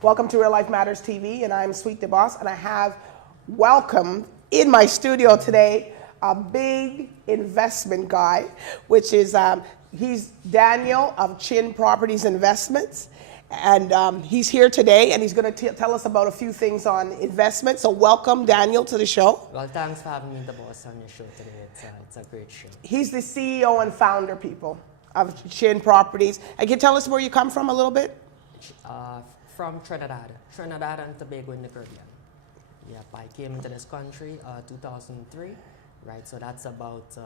Welcome to Real Life Matters TV, and I'm Sweet DBoss, and I have welcomed in my studio today a big investment guy, which is, he's Daniel of Chin Properties Investments, and he's here today, and he's going to tell us about a few things on investment. So welcome, Daniel, to the show. Well, thanks for having me, DBoss, on your show today. It's a great show. He's the CEO and founder, people, of Chin Properties. And can you tell us where you come from a little bit? From Trinidad and Tobago in the Caribbean. Yep, I came into this country 2003, right? So that's about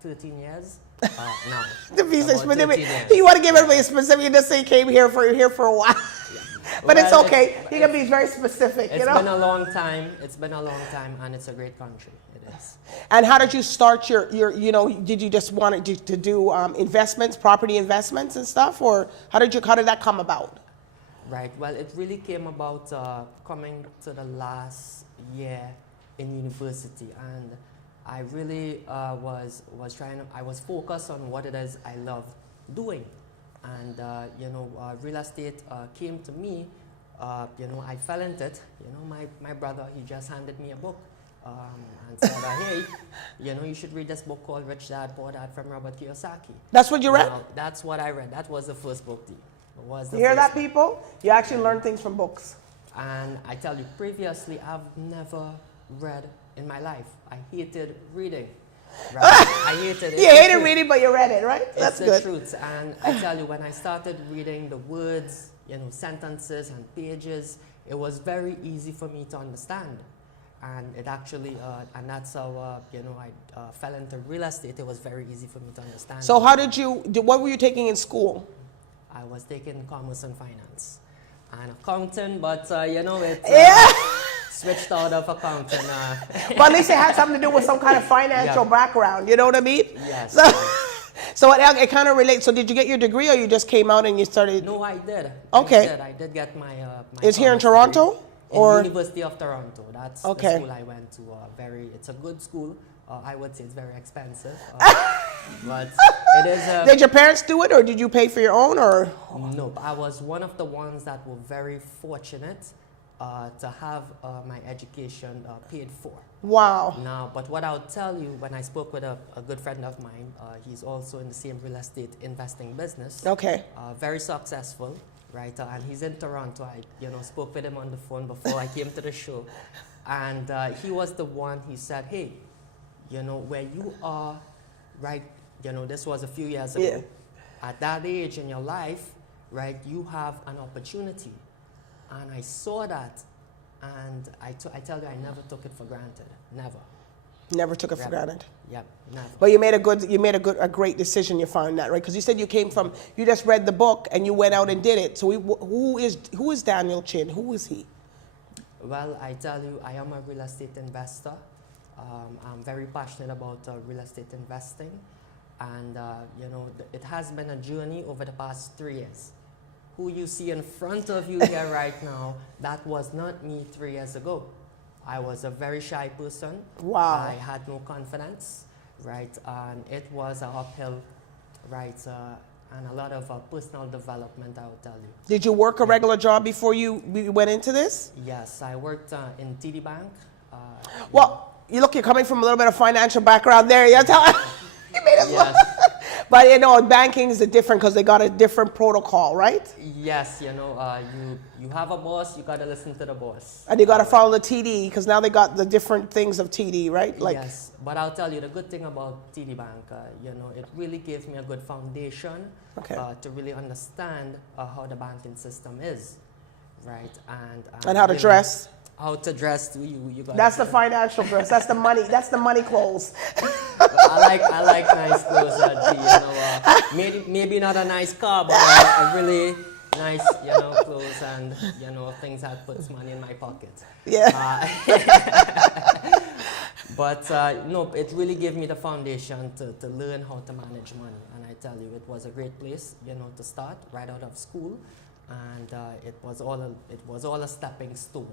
13 years now. To be specific, you want to give everybody a specific? You just say you came here for a while, yeah. But well, it's okay. You can be very specific. It's been a long time. It's been a long time, and it's a great country. It is. And how did you start your did you just want to do investments, property investments and stuff, or how did that come about? Right. Well, it really came about coming to the last year in university, and I really was focused on what it is I love doing, and real estate came to me. I fell into it. My brother, he just handed me a book and said, hey, you should read this book called Rich Dad Poor Dad from Robert Kiyosaki. That's what you read? That's what I read. That was the first book. You hear that, people? You actually learn things from books. And I tell you, previously, I've never read in my life. I hated reading. Right? I hated it. You hated reading, but you read it, right? That's good. It's the truth. And I tell you, when I started reading the words, sentences and pages, it was very easy for me to understand. And it actually, and that's how, I fell into real estate. It was very easy for me to understand. So what were you taking in school? I was taking commerce and finance and accounting, but switched out of accounting. But at least it had something to do with some kind of financial background, you know what I mean? Yes. So it kind of relates. So did you get your degree, or you just came out and you started? No, I did. Okay. I did get my Is here in Toronto? Or University of Toronto. That's the school I went to. It's a good school. I would say it's very expensive. But it is. Did your parents do it, or did you pay for your own, or? No, I was one of the ones that were very fortunate to have my education paid for. Wow. Now, but what I'll tell you, when I spoke with a good friend of mine, he's also in the same real estate investing business. Okay. Very successful, right? And he's in Toronto. I spoke with him on the phone before I came to the show, and he was the one. He said, "Hey, where you are, right? This was a few years ago. Yeah. At that age in your life, right, you have an opportunity." And I saw that, and I tell you, I never took it for granted. Never. Never took it for granted. Yep, never. But you made a great decision. You found that, right? Because you said you just read the book and you went out and did it. So who is Daniel Chin? Who is he? Well, I tell you, I am a real estate investor. I'm very passionate about real estate investing, and it has been a journey over the past 3 years. Who you see in front of you here right now, that was not me 3 years ago. I was a very shy person. Wow. I had no confidence, right? And it was an uphill, right? And a lot of personal development, I will tell you. Did you work a regular job before you went into this? Yes, I worked in TD Bank. You're coming from a little bit of financial background there. You made us look. But banking is different because they got a different protocol, right? Yes, you have a boss, you got to listen to the boss. And you got to follow the TD because now they got the different things of TD, right? Yes, but I'll tell you the good thing about TD Bank, it really gave me a good foundation to really understand how the banking system is, right? And how to dress. How to dress, you got. That's the financial dress. That's the money. That's the money clothes. I like nice clothes. Maybe not a nice car, but a really nice, clothes and things that puts money in my pocket. Yeah. But no, it really gave me the foundation to learn how to manage money, and I tell you, it was a great place, to start right out of school, and it was all a stepping stone.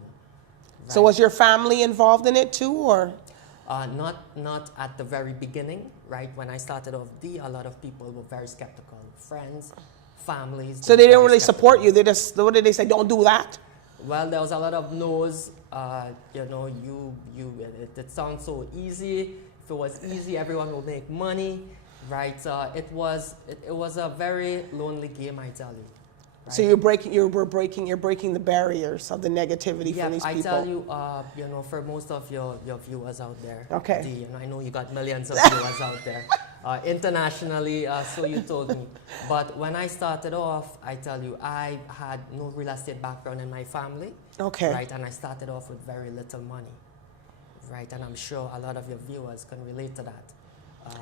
Right. So was your family involved in it too, or? Not at the very beginning, right? When I started off, a lot of people were very skeptical. Friends, families. So they were didn't very really support skeptical. you. They just, what did they say? Don't do that. Well, there was a lot of no's. You know, it sounds so easy. If it was easy, everyone would make money, right? It was a very lonely game, I tell you. Right? So you're breaking the barriers of the negativity Yeah, from these I people. tell you, you know, for most of your viewers out there, Okay. you know, I know you got millions of viewers out there, internationally, so you told me. But when I started off, I tell you, I had no real estate background in my family. Okay. Right, and I started off with very little money. Right, and I'm sure a lot of your viewers can relate to that.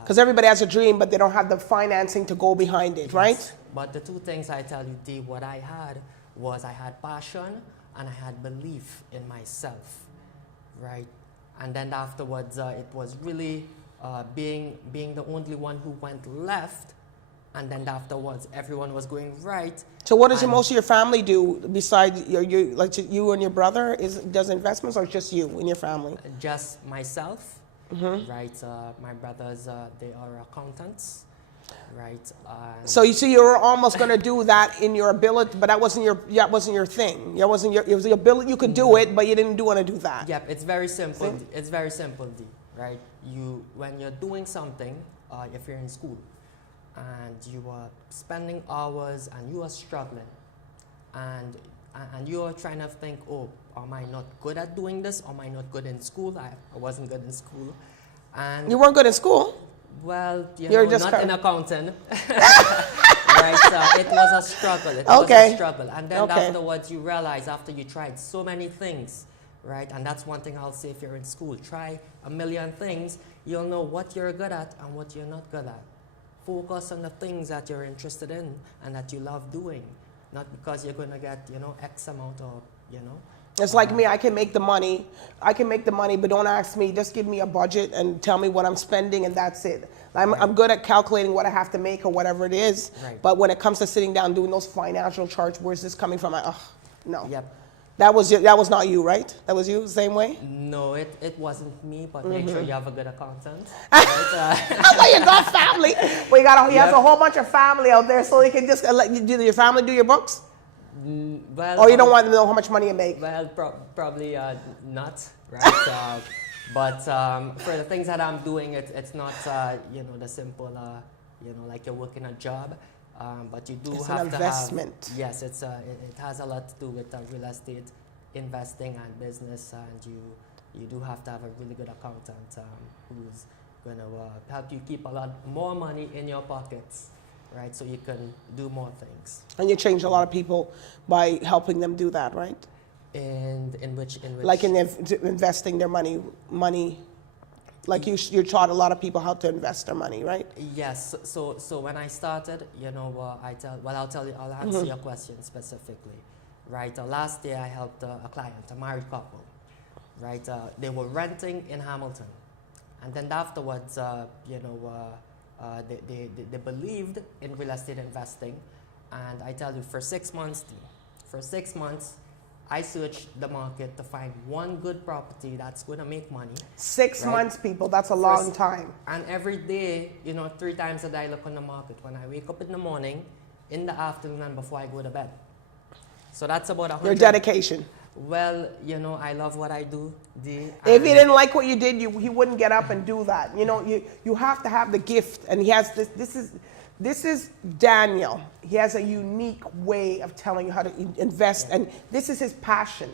Because everybody has a dream, but they don't have the financing to go behind it, right? Yes. But the two things I tell you, D, what I had was I had passion and I had belief in myself, right? And then afterwards, it was really being the only one who went left, and then afterwards, everyone was going right. So what does most of your family do besides like you and your brother? Does investments or just you and your family? Just myself, right? My brothers, they are accountants. Right. So you were almost going to do that in your ability, but that wasn't your thing. That wasn't your. It was the ability. You could do it, but you didn't want to do that. Yep. It's very simple. It's very simple, D. Right. When you're doing something, if you're in school, and you are spending hours and you are struggling, and you are trying to think, oh, am I not good at doing this? Am I not good in school? I wasn't good in school, and You weren't good in school. well, You're just not in accounting. Right, it was a struggle. It was a struggle. And then afterwards, you realize after you tried so many things, right? And that's one thing I'll say if you're in school. Try a million things. You'll know what you're good at and what you're not good at. Focus on the things that you're interested in and that you love doing. Not because you're going to get, X amount of, It's like me. I can make the money, but don't ask me. Just give me a budget and tell me what I'm spending, and that's it. I'm good at calculating what I have to make or whatever it is. Right. But when it comes to sitting down doing those financial charts, where's this coming from? No. Yep. That was not you, right? That was you, the same way? No, it wasn't me, but make sure you have a good accountant. Right? Well, you got family. Well, he has a whole bunch of family out there, so he can just let you do your family do your books? Well, Or you don't want to know how much money you make? Well, probably not, right? But for the things that I'm doing, it's not, the simple, like you're working a job. But you do It's have an investment. to have, yes, it has a lot to do with real estate investing and business, and you do have to have a really good accountant who's going to help you keep a lot more money in your pockets, right? So you can do more things. And you changed a lot of people by helping them do that, right? And in which like in investing their money. Like you taught a lot of people how to invest their money, right? Yes. So when I started, I'll tell you. I'll answer your question specifically, right? Last year I helped a client, a married couple, right? They were renting in Hamilton, and then afterwards, they believed in real estate investing, and I tell you, for 6 months, I searched the market to find one good property that's going to make money. 6 months, people, that's a long time. And every day, 3 times a day I look on the market. When I wake up in the morning, in the afternoon, and before I go to bed. So that's about 100. Your dedication. Well, I love what I do. If he didn't like what you did, he wouldn't get up and do that. You have to have the gift, and he has this is Daniel. He has a unique way of telling you how to invest, and this is his passion.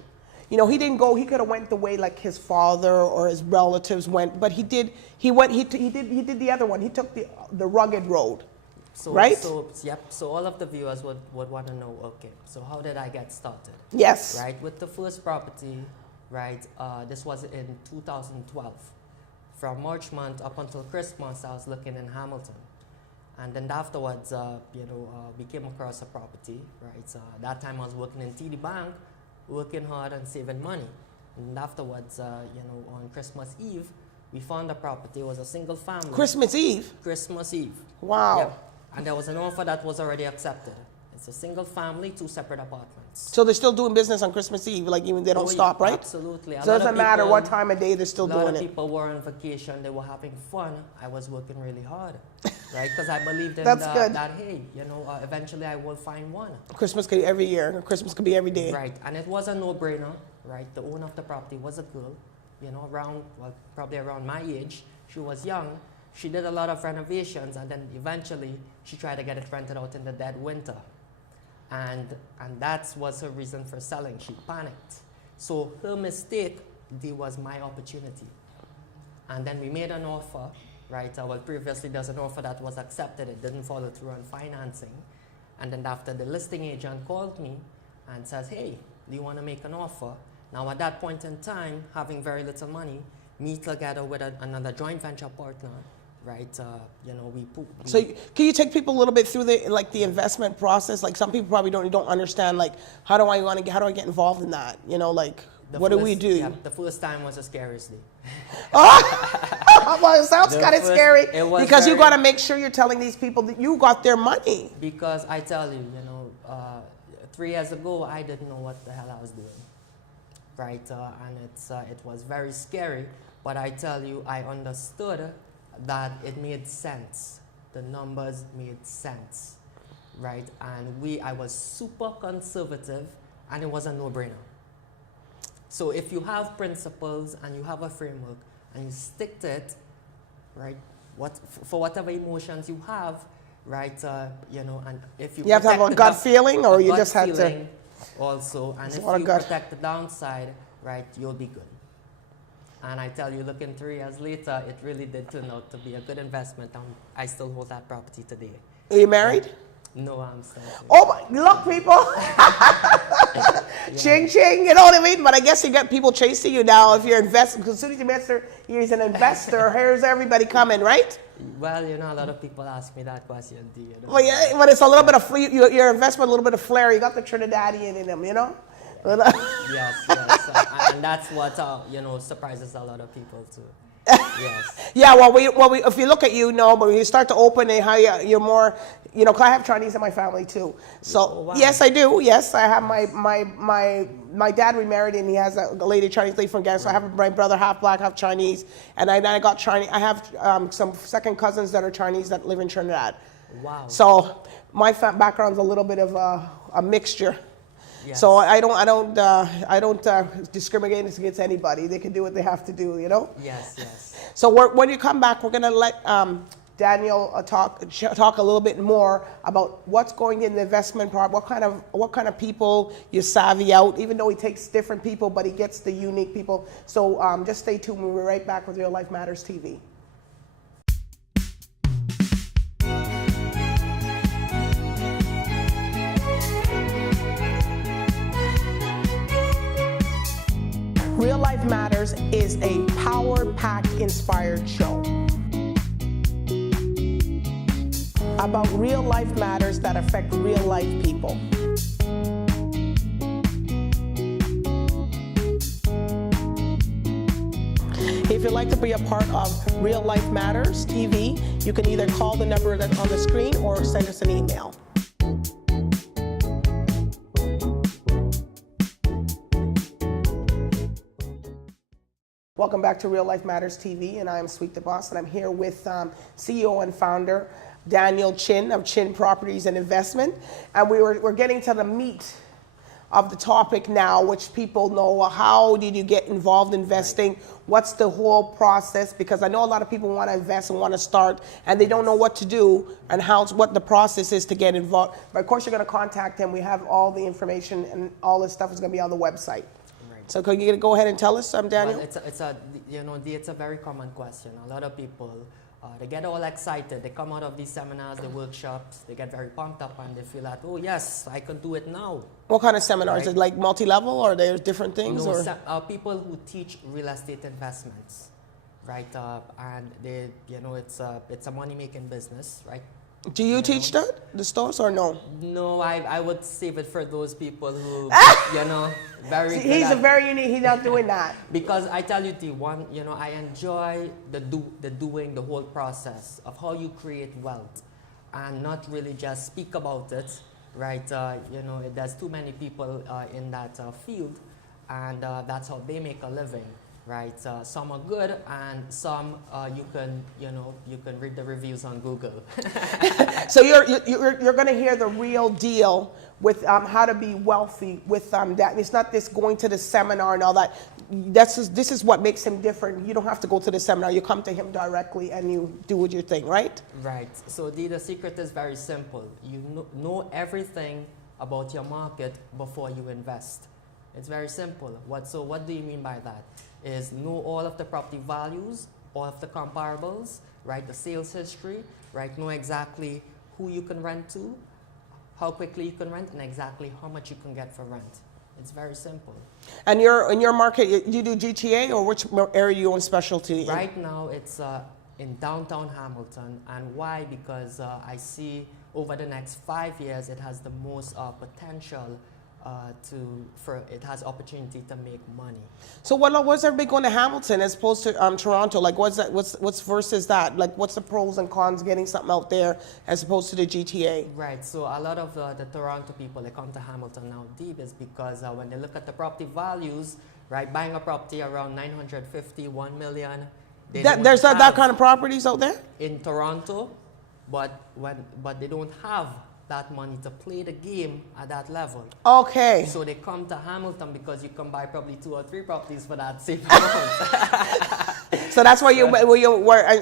He didn't go. He could have went the way like his father or his relatives went, but he did. He did the other one. He took the rugged road. Right? So all of the viewers would want to know, okay, so how did I get started? Yes. Right, with the first property, right, this was in 2012. From March month up until Christmas, I was looking in Hamilton. And then afterwards, we came across a property, right? That time I was working in TD Bank, working hard and saving money. And afterwards, on Christmas Eve, we found a property. It was a single family. Christmas Eve? Christmas Eve. Wow. Yep. And there was an offer that was already accepted. It's a single family, 2 separate apartments. So they're still doing business on Christmas Eve, like even they don't stop, right? Absolutely. So it doesn't matter what time of day they're still doing it. A lot of people were on vacation. They were having fun. I was working really hard. right? Because I believed in That's good. that, hey, you know, eventually I will find one. Christmas could be every year. Christmas could be every day. Right, and it was a no-brainer, right? The owner of the property was a girl, you know, around, well, probably around my age. She was young. She did a lot of renovations, and then eventually she tried to get it rented out in the dead winter. And that was her reason for selling. She panicked. So her mistake, was my opportunity. And then we made an offer, right? Well, previously there's an offer that was accepted. It didn't follow through on financing. And then after, the listing agent called me and says, hey, do you want to make an offer? Now at that point in time, having very little money, me together with another joint venture partner, right? You know, So can you take people a little bit through the investment process? Like, some people probably don't understand, like, how do I get involved in that? You know, like, what do we do? Yeah, the first time was the scariest day. Oh, well, it sounds kind of scary because you got to make sure you're telling these people that you got their money. Because I tell you, you know, 3 years ago, I didn't know what the hell I was doing, right? And it was very scary. But I tell you, I understood that it made sense. The numbers made sense, right? And I was super conservative, and it was a no-brainer. So if you have principles and you have a framework and you stick to it, right? For whatever emotions you have, right? You know, and if you have to have a gut feeling, or you just have to also, and if you protect the downside, right, you'll be good. And I tell you, looking 3 years later, it really did turn out to be a good investment, and I still hold that property today. Are you married? No, I'm still. Oh, look, people. Ching, ching, you know what I mean? But I guess you get people chasing you now if you're investing. Because as soon as you're an investor, here's everybody coming, right? Well, you know, a lot of people ask me that question, do you know? Well, yeah, but it's a little bit of your investment, a little bit of flair. You got the Trinidadian in them, you know? Yes. And that's what, you know, surprises a lot of people too. Yes. Yeah, well, we if you look at but when you start to open it, how you're more, you know, 'cause I have Chinese in my family too. So Oh, wow. yes, I do. Yes, I have my dad remarried, and he has a Chinese lady from Ghana. So I have my brother half black, half Chinese, and I got Chinese. I have some second cousins that are Chinese that live in Trinidad. Wow. So my background's a little bit of a mixture. Yes. So I don't discriminate against anybody. They can do what they have to do, you know. Yes. So when you come back, we're gonna let Daniel talk a little bit more about what's going in the investment part. What kind of people you savvy out. Even though he takes different people, but he gets the unique people. So just stay tuned. We'll be right back with Real Life Matters TV. Real Life Matters is a power-packed, inspired show about real life matters that affect real life people. If you'd like to be a part of Real Life Matters TV, you can either call the number that's on the screen or send us an email. Welcome back to Real Life Matters TV, and I'm Sweet DBoss, and I'm here with CEO and founder Daniel Chin of Chin Properties and Investment, and we're getting to the meat of the topic now, which people know. How did you get involved in investing? Right. What's the whole process? Because I know a lot of people want to invest and want to start, and they don't know what to do and what the process is to get involved. But of course, you're going to contact him. We have all the information, and all this stuff is going to be on the website. So can you go ahead and tell us, Daniel? Well, it's a very common question. A lot of people, they get all excited. They come out of these seminars, the workshops, they get very pumped up, and they feel that, oh yes, I can do it now. What kind of seminars? Right? Is it like multi-level, or there's different things? No, people who teach real estate investments, right? And they, it's a money-making business, right? Do you teach the stores, or no? No, I would save it for those people who, very. He's very unique. He's not doing that. Because I tell you, I enjoy the doing, the whole process of how you create wealth, and not really just speak about it, right? There's too many people in that field, and that's how they make a living. right? Some are good, and some you can read the reviews on Google. So you're going to hear the real deal with how to be wealthy with that. It's not this going to the seminar and all that. This is what makes him different. You don't have to go to the seminar. You come to him directly and you do your thing, right? Right. So the secret is very simple. You know everything about your market before you invest. It's very simple. So what do you mean by that? Is know all of the property values, all of the comparables, right? The sales history, right? Know exactly who you can rent to, how quickly you can rent, and exactly how much you can get for rent. It's very simple. And in your market, you do GTA, or which area you own specialty in? Right now, it's in downtown Hamilton. And why? Because I see over the next 5 years, it has the most potential it has opportunity to make money. So what's everybody going to Hamilton as opposed to Toronto? Like what's versus that? Like what's the pros and cons getting something out there as opposed to the GTA? Right. So a lot of the Toronto people, they come to Hamilton now deep is because when they look at the property values, right, buying a property around 950, 1 million. There's that kind of properties out there? In Toronto, but they don't have that money to play the game at that level. Okay. So they come to Hamilton because you can buy probably 2 or 3 properties for that same amount. So that's why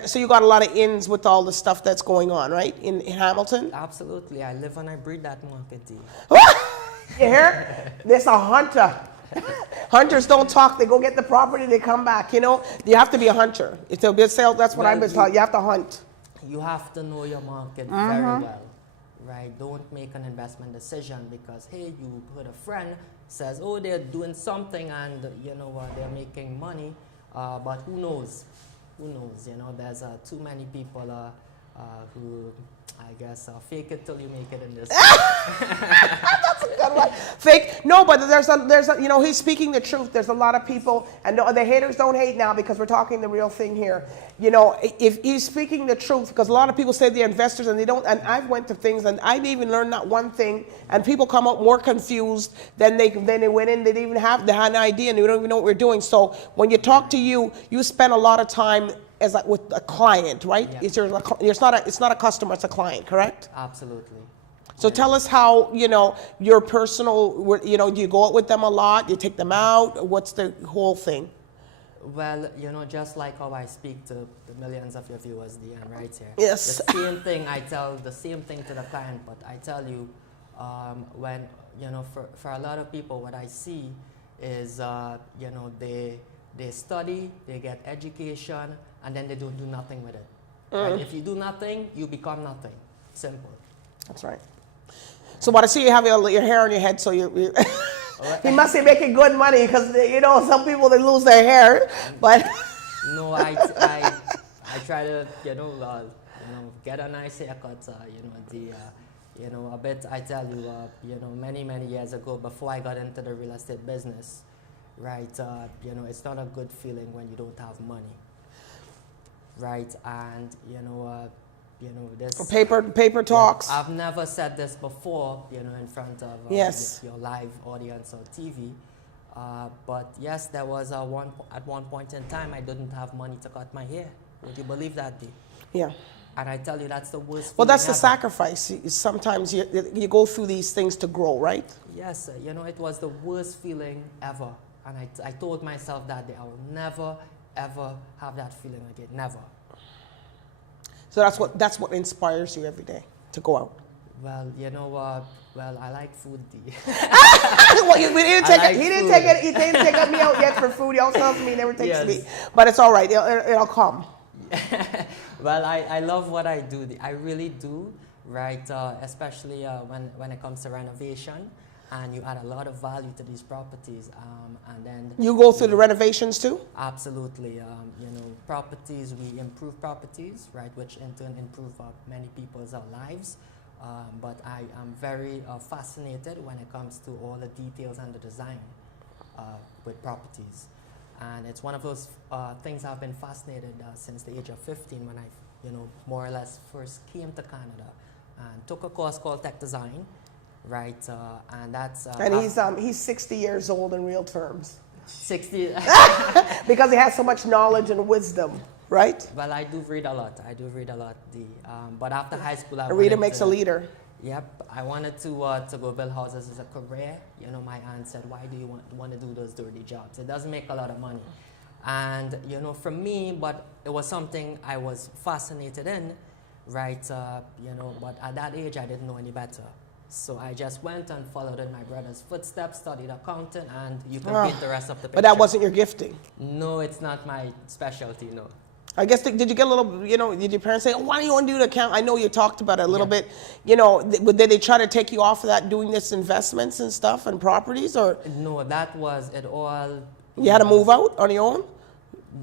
so you got a lot of ins with all the stuff that's going on, right, in Hamilton? Absolutely. I live and I breathe that market. You hear? There's a hunter. Hunters don't talk. They go get the property. They come back. You know, you have to be a hunter. If there'll be a sale, that's what I've been taught. You have to hunt. You have to know your market very well. Right, don't make an investment decision because hey, you heard a friend says, oh, they're doing something and you know they're making money, but who knows? Who knows? You know, there's too many people who, I guess, fake it till you make it in this. That's a good one. Fake? No, but there's a, you know, he's speaking the truth. There's a lot of people, and the haters don't hate now because we're talking the real thing here. You know, if he's speaking the truth, because a lot of people say they're investors and they don't, and I've went to things and I didn't even learn that one thing, and people come out more confused than they went in. They didn't even they had an idea and they don't even know what we're doing. So when you talk to you spend a lot of time with a client, right? Yeah. It's not a customer, it's a client, correct? Absolutely. So tell us how, you know, your personal, you know, do you go out with them a lot? You take them out? What's the whole thing? Well, you know, just like how I speak to the millions of your viewers, Deanne, right here. Yes. The same thing I tell, the same thing to the client, but I tell you, when, you know, for a lot of people, what I see is, you know, they study, they get education, and then they don't do nothing with it. Right? If you do nothing, you become nothing. Simple. That's right. So what I see you have your hair on your head, so you he must be making good money because, you know, some people, they lose their hair, but. No, I try to, you know, get a nice haircut, you know, a bit, I tell you, you know, many years ago, before I got into the real estate business, right, you know, it's not a good feeling when you don't have money, right, and, you know, this paper talks. I've never said this before, you know, in front of yes. your live audience or TV. But yes, there was at one point in time I didn't have money to cut my hair. Would you believe that, Dee? Yeah. And I tell you, that's the worst. Well, that's the sacrifice. Sometimes you go through these things to grow, right? Yes, you know, it was the worst feeling ever. And I told myself that day, I will never, ever have that feeling again. Never. So that's what inspires you every day to go out. Well, you know what? Well, I like food. Well, he didn't take me out yet for food. He also tells me he never takes me, but it's all right. It'll come. Well, I love what I do. I really do. Right, especially when it comes to renovation, and you add a lot of value to these properties, and then you go through the renovations too. Absolutely, you know, properties, we improve properties, right, which in turn improve many people's lives. But I am very fascinated when it comes to all the details and the design with properties, and it's one of those things I've been fascinated since the age of 15 when I, you know, more or less first came to Canada. And took a course called Tech Design, right? And that's and he's 60 years old in real terms. 60. Because he has so much knowledge and wisdom, right? Well, I do read a lot. I do read a lot. But after high school, A reader makes a leader. Yep, I wanted to go build houses as a career. You know, my aunt said, "Why do you want to do those dirty jobs? It doesn't make a lot of money." And you know, for me, but it was something I was fascinated in, right? You know, but at that age, I didn't know any better. So I just went and followed in my brother's footsteps, studied accounting, and you can paint the rest of the picture. But that wasn't your gifting. No, it's not my specialty, no. I guess, did you get a little, you know, did your parents say, oh, why do you want to do the account? I know you talked about it a little bit. You know, did they try to take you off of that, doing this investments and stuff and properties, or? No, that was it all. You had to move out on your own?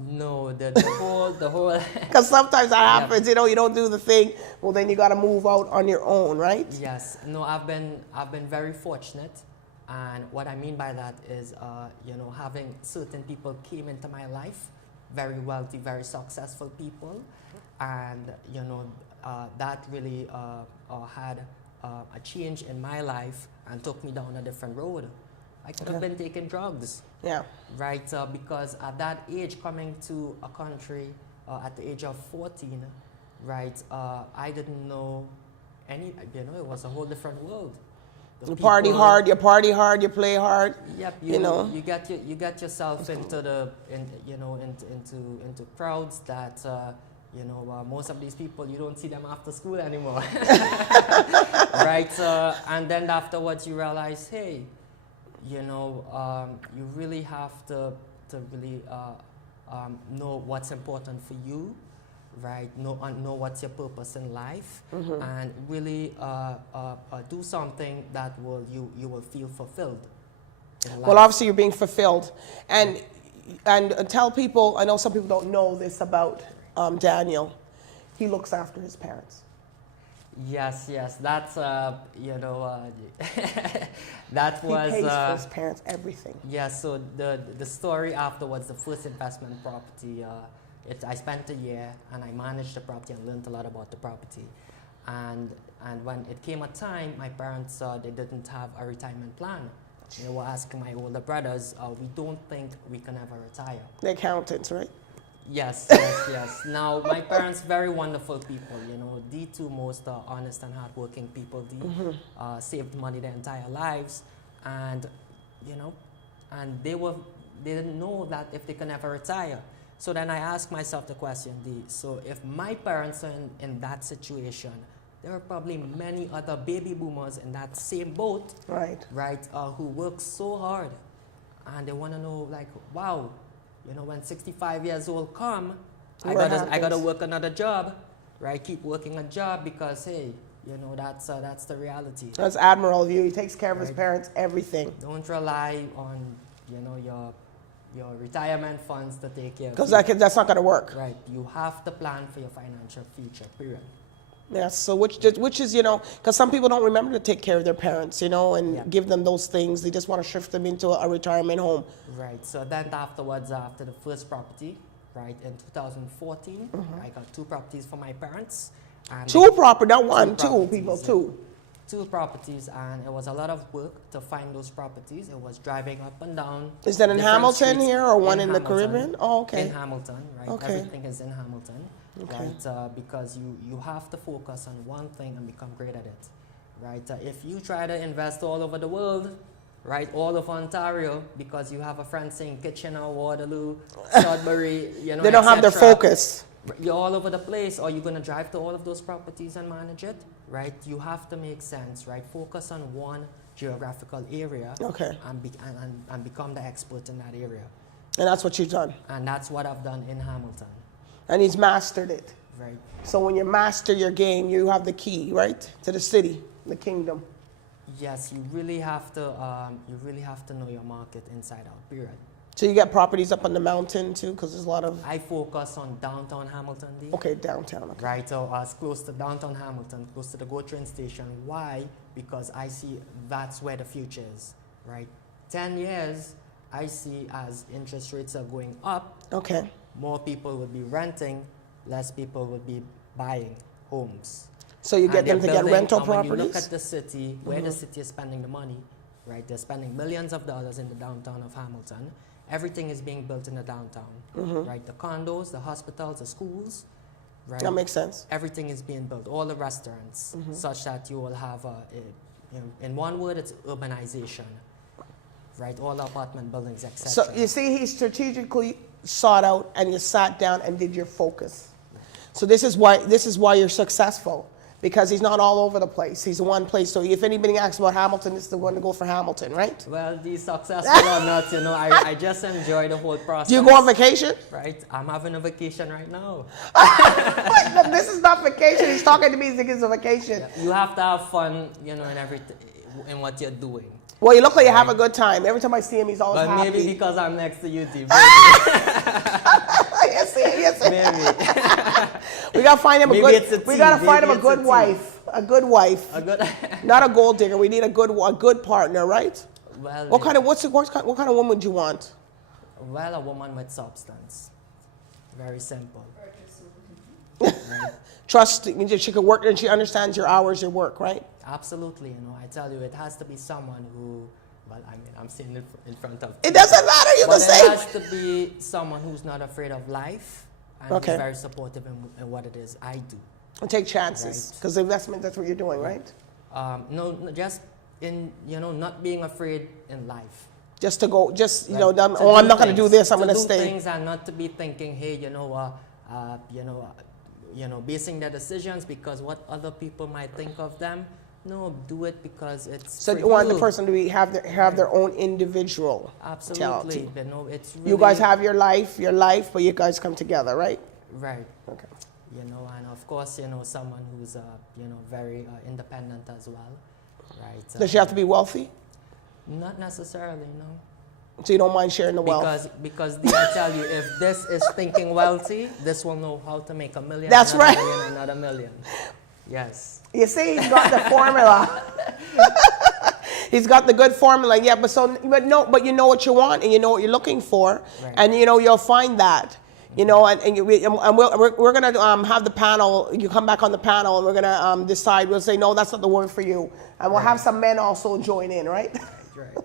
No, the whole. Because sometimes that happens, you know, you don't do the thing, well, then you got to move out on your own, right? Yes. No, I've been very fortunate. And what I mean by that is, you know, having certain people came into my life, very wealthy, very successful people. And, you know, that really had a change in my life and took me down a different road. I could have been taking drugs. Yeah. Right, because at that age, coming to a country at the age of 14, right, I didn't know any, you know, it was a whole different world. You party hard, you play hard. Yep, you know. You get yourself into crowds that, you know, most of these people, you don't see them after school anymore. Right, and then afterwards you realize, hey, you know, you really have to really know what's important for you, right? Know what's your purpose in life, and really do something that you will feel fulfilled in life. Well, obviously you're being fulfilled, and tell people. I know some people don't know this about Daniel. He looks after his parents. Yes, that's you know, that was. He pays for his parents everything. Yeah, so the story afterwards, the first investment property, I spent a year and I managed the property and learned a lot about the property, and when it came a time, my parents they didn't have a retirement plan. They were asking my older brothers, we don't think we can ever retire. The accountants, right? Yes. Now, my parents, very wonderful people, you know, the two most honest and hardworking people. They saved money their entire lives, and, you know, and they didn't know that if they can ever retire. So then I asked myself the question, so if my parents are in that situation, there are probably many other baby boomers in that same boat, right, who work so hard, and they want to know, like, wow, you know, when 65 years old come, I gotta work another job, right? Keep working a job because, hey, you know, that's the reality. That's admirable of you. He takes care of his parents, everything. Don't rely on, you know, your retirement funds to take care of you. Because that's not gonna work. Right. You have to plan for your financial future. Period. Yes, so which is, you know, because some people don't remember to take care of their parents, you know, and give them those things. They just want to shift them into a retirement home. Right. So then afterwards, after the first property, right, in 2014, I got 2 properties for my parents. And 2 properties, not one, 2 people, 2. 2 properties, and it was a lot of work to find those properties. It was driving up and down. Is that in Hamilton here or one in the Caribbean? Oh, okay. In Hamilton, right? Okay. Everything is in Hamilton. Okay. Right, because you have to focus on one thing and become great at it, right? If you try to invest all over the world, right, all of Ontario, because you have a friend saying Kitchener, Waterloo, Sudbury, you know, they don't have their focus. You're all over the place, or you're going to drive to all of those properties and manage it, right? You have to make sense, right? Focus on one geographical area, and become the expert in that area. And that's what you've done. And that's what I've done in Hamilton. And he's mastered it. Right. So when you master your game, you have the key, right, to the city, the kingdom. Yes, you really have to know your market inside out. Period. So you get properties up on the mountain too, because there's a lot of. I focus on downtown Hamilton. Okay, downtown. Okay. Right, so close to downtown Hamilton, close to the GO train station. Why? Because I see that's where the future is. Right, 10 years, I see as interest rates are going up. Okay. More people would be renting, less people would be buying homes. So you get them to get rental properties? When you look at the city, where the city is spending the money, right? They're spending millions of dollars in the downtown of Hamilton. everything is being built in the downtown, right? The condos, the hospitals, the schools, right? That makes sense. Everything is being built, all the restaurants, such that you will have, in one word, it's urbanization, right? All the apartment buildings, etc. So you see, he strategically sought out and you sat down and did your focus. So this is why you're successful, because he's not all over the place. He's in one place. So if anybody asks about Hamilton, this is the one to go for Hamilton, right? Well, the successful or not, I just enjoy the whole process. Do you go on vacation? Right, I'm having a vacation right now. This is not vacation. He's talking to me as if it's a vacation. Yeah, you have to have fun, in everything, in what you're doing. Well, you look like you have a good time. Every time I see him, he's always happy. But maybe because I'm next to you, T. Yes. Maybe. We gotta find him We gotta find him a good wife. A good wife. A good. Not a gold digger. We need a good partner, right? Well. What kind of woman would you want? Well, a woman with substance. Very simple. Trust. She could work and she understands your hours, your work, right? Absolutely. I tell you, it has to be someone who. Well, I'm saying it in front of. It doesn't matter. You can say. It has to be someone who's not afraid of life and is very supportive in what it is I do. And take chances, because investment, that's what you're doing, right? No, just in not being afraid in life. Just to go, Right. I'm not going to do this. I'm going to stay. Do things and not to be thinking, hey, basing their decisions because what other people might think of them. No, do it because it's. So you want the person to have their own individual. Absolutely, it's. Really, you guys have your life, but you guys come together, right? Right. Okay. And of course, someone who's very independent as well, right? Does she have to be wealthy? Not necessarily, no. So you don't mind sharing the wealth? Because I tell you, if this is thinking wealthy, this will know how to make $1 million. That's right. Another million. Yes. You see, he's got the formula. He's got the good formula. Yeah, but you know what you want and you know what you're looking for, right. And you'll find that. We're gonna have the panel. You come back on the panel, and we're gonna decide. We'll say no, that's not the word for you, and we'll have some men also join in, right? Right.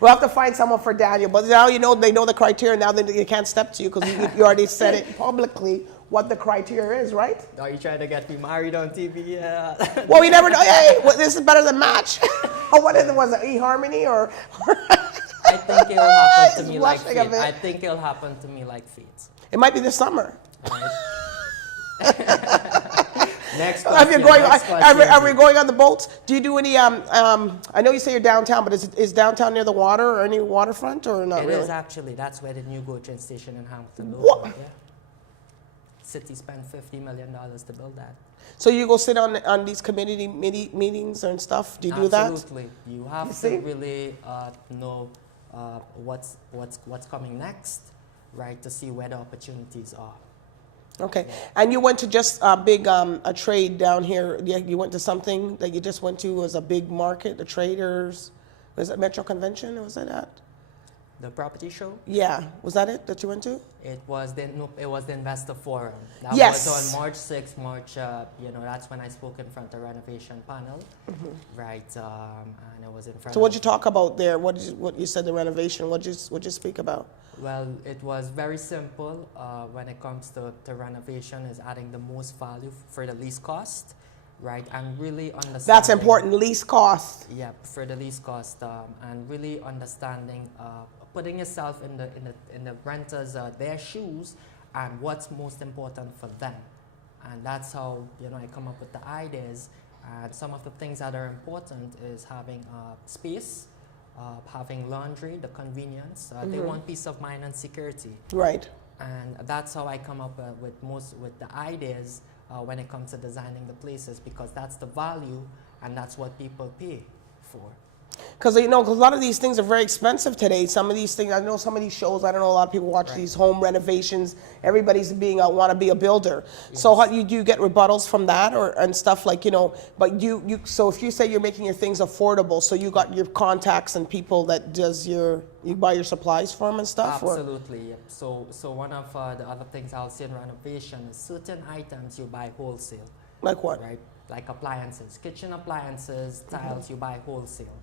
We'll have to find someone for Daniel, but now they know the criteria. Now they can't step to you because you already said it publicly what the criteria is, right? Are you trying to get me married on TV? Yeah. Well, we never know. Hey, this is better than Match. Was it eHarmony or? I think it'll happen to me like fate. I think it'll happen to me like fate. It might be this summer. Next question. Are we going on the boats? Do you do any? I know you say you're downtown, but is downtown near the water or any waterfront or not? It really? is actually. That's where the new GO train station in Hamilton. What? Yeah. City spent $50 million to build that. So you go sit on these community meetings and stuff. Do you do that? Absolutely. You have to really know what's coming next, right? To see where the opportunities are. Okay. And you went to just a big a trade down here. You went to something that you just went to was a big market. The traders. Was it Metro Convention? Was it that? The property show? Yeah. Was that it that you went to? It was the Investor Forum. That Yes. was on March 6th. That's when I spoke in front of the renovation panel, right? And it was in front. So what'd you talk about there? What you said the renovation? What'd you speak about? Well, it was very simple. When it comes to renovation, is adding the most value for the least cost, right? And really understanding. That's important. Least cost. Yeah, for the least cost, and really understanding, putting yourself in the renters their shoes, and what's most important for them, and that's how I come up with the ideas. And some of the things that are important is having space, having laundry, the convenience. They want peace of mind and security. Right. And that's how I come up with the ideas when it comes to designing the places, because that's the value and that's what people pay for. Because a lot of these things are very expensive today. Some of these things, I know some of these shows, I don't know, a lot of people watch these home renovations. Everybody's want to be a builder. Yes. So how do you get rebuttals from that and stuff like, but so if you say you're making your things affordable, so you got your contacts and people that you buy your supplies for them and stuff? Absolutely, yep. So one of the other things I'll say in renovation is certain items you buy wholesale. Like what? Right, like appliances, kitchen appliances, tiles, you buy wholesale.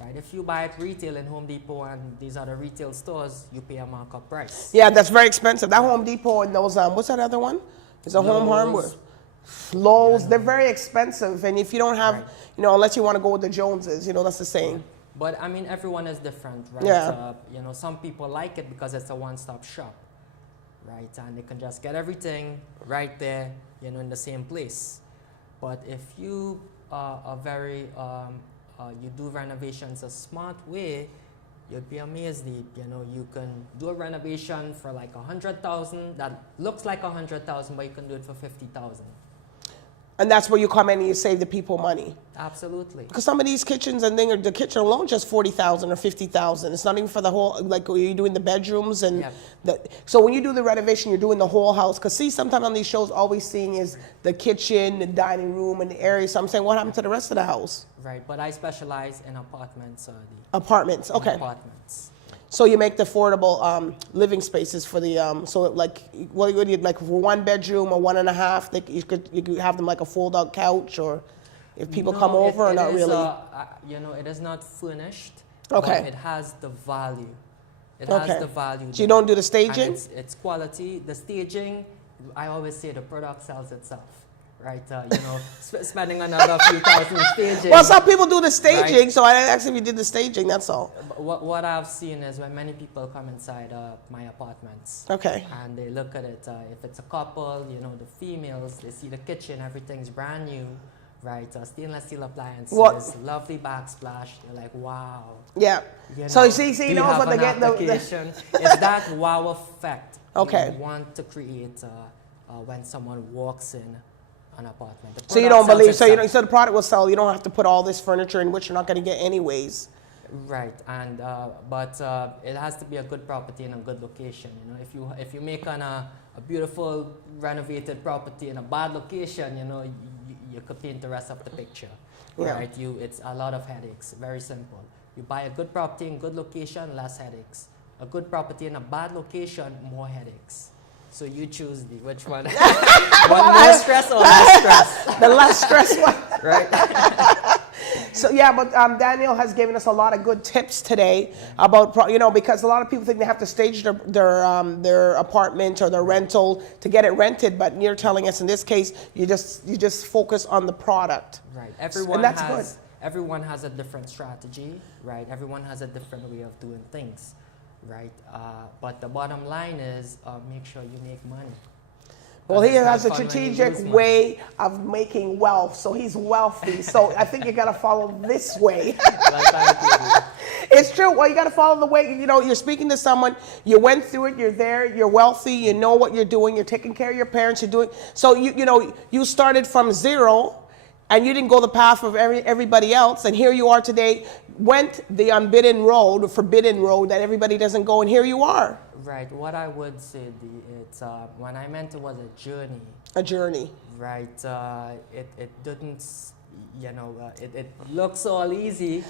right? If you buy it retail in Home Depot and these other retail stores, you pay a markup price. Yeah, that's very expensive. That Home Depot and those, what's that other one? It's a home hardware. Lowe's, they're very expensive. And if you don't have, you know, unless you want to go with the Joneses, you know, that's the same. But I mean, everyone is different, right? Yeah. You know, some people like it because it's a one-stop shop, right? And they can just get everything right there, you know, in the same place. But if you are very, you do renovations a smart way, you'd be amazed. You know, you can do a renovation for like 100,000 that looks like 100,000, but you can do it for 50,000. And that's where you come in and you save the people money. Absolutely. Because some of these kitchens and things, the kitchen alone just 40,000 or 50,000. It's not even for the whole, like you're doing the bedrooms and so when you do the renovation, you're doing the whole house. Because see, sometimes on these shows, all we're seeing is the kitchen, the dining room, and the area. So I'm saying, what happened to the rest of the house? Right, but I specialize in apartments. Apartments, okay. Apartments. So you make the affordable living spaces for the so like what would you like for 1 bedroom or 1.5? Like you could have them like a fold out couch, or if people come over, or not really. You know, it is not furnished. Okay. But it has the value. It has the value. So you don't do the staging? And it's quality. The staging, I always say the product sells itself. Right, you know, spending another few thousand staging. Well, some people do the staging, right? so I asked if you did the staging, that's all. What I've seen is when many people come inside my apartments, okay, and they look at it, if it's a couple, you know, the females, they see the kitchen, everything's brand new, right, stainless steel appliances, lovely backsplash, they're like, wow. Yeah, you know, so you see, you know what they get, it's that wow effect okay. you want to create when someone walks in an apartment. So you don't believe, so the product will sell, you don't have to put all this furniture in, which you're not going to get anyways. Right, and but it has to be a good property in a good location. You know, if you make a beautiful renovated property in a bad location, you know, you could paint the rest of the picture. Right, it's a lot of headaches. Very simple. You buy a good property in good location, less headaches. A good property in a bad location, more headaches. So you choose which one. One more stress or less stress? The less stress one. Right. So yeah, but Daniel has given us a lot of good tips today about, you know, because a lot of people think they have to stage their apartment or their rental to get it rented, but you're telling us in this case you just focus on the product. Right. Everyone has a different strategy, right? Everyone has a different way of doing things. Right, but the bottom line is make sure you make money. Well, he has a strategic way of making wealth, so he's wealthy. So I think you got to follow this way. It's true. Well, you got to follow the way. You know, you're speaking to someone. You went through it. You're there. You're wealthy. You know what you're doing. You're taking care of your parents. You're doing. So you know you started from zero. And you didn't go the path of everybody else, and here you are today, went the unbidden road, forbidden road that everybody doesn't go, and here you are. Right. What I would say, it's when I meant it was a journey. A journey. Right. It didn't, you know, it looks all easy.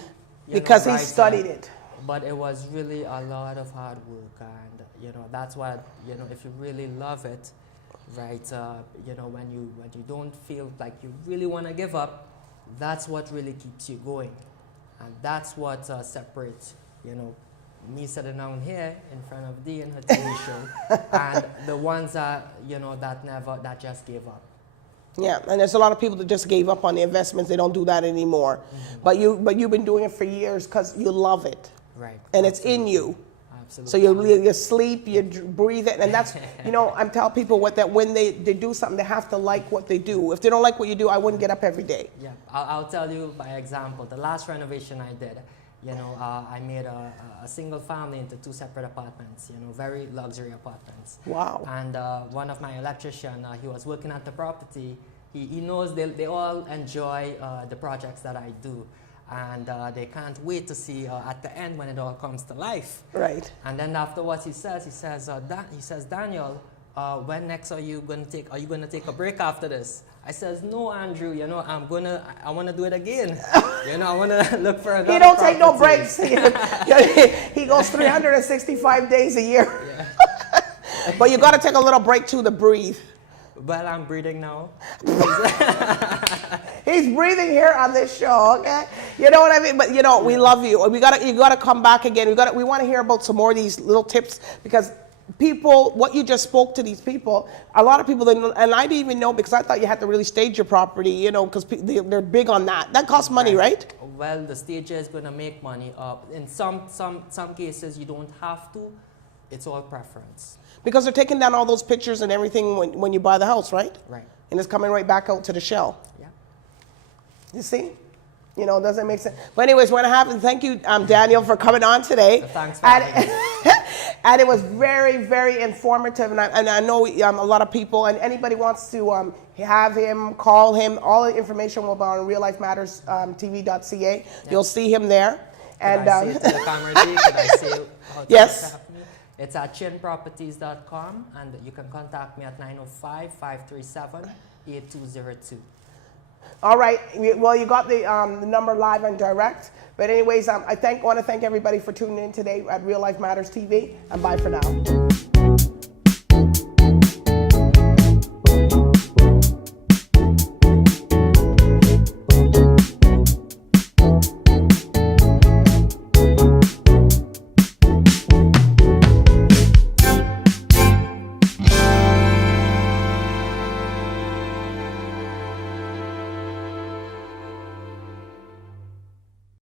Because he studied it. But it was really a lot of hard work, and you know that's what, you know, if you really love it. Right, you know, when you don't feel like you really want to give up, that's what really keeps you going, and that's what separates, you know, me sitting down here in front of Dee and her TV show, and the ones that, you know, that just gave up. Yeah, and there's a lot of people that just gave up on the investments. They don't do that anymore. Mm-hmm. But you've been doing it for years because you love it. Right. And it's in you. Absolutely. So you sleep, you breathe it, and that's, you know, I'm telling people that when they do something, they have to like what they do. If they don't like what you do, I wouldn't get up every day. Yeah, I'll tell you by example. The last renovation I did, you know, I made a single family into 2 separate apartments, you know, very luxury apartments. Wow. And one of my electrician, he was working at the property. He knows they all enjoy the projects that I do. And they can't wait to see at the end when it all comes to life. Right. And then afterwards he says, Daniel, when next are you going to take a break after this? I says, no, Andrew, you know, I want to do it again. You know, I want to look for another. He don't take no breaks. He goes 365 days a year. Yeah. But you got to take a little break too to breathe. Well, I'm breathing now. He's breathing here on this show, okay? You know what I mean? But you know, we love you. You gotta come back again. We want to hear about some more of these little tips, because people, what you just spoke to these people, a lot of people didn't, and I didn't even know, because I thought you had to really stage your property, you know, because they're big on that. That costs money, right? Well, the stager is going to make money. In some cases, you don't have to. It's all preference. Because they're taking down all those pictures and everything when you buy the house, right? Right. And it's coming right back out to the shell. Yeah. You see? You know, doesn't make sense. But anyways, we're gonna have, and thank you, Daniel, for coming on today. Thanks for having me. And it was very, very informative. And I know a lot of people, and anybody wants to have him, call him. All the information will be on reallifematterstv.ca. Yeah. You'll see him there. And Can I say it to the camera, Dee? Can I say how to yes. contact me? It's at chinproperties.com, and you can contact me at 905-537-8202. All right. Well, you got the number live and direct. But anyways, I want to thank everybody for tuning in today at Real Life Matters TV, and bye for now.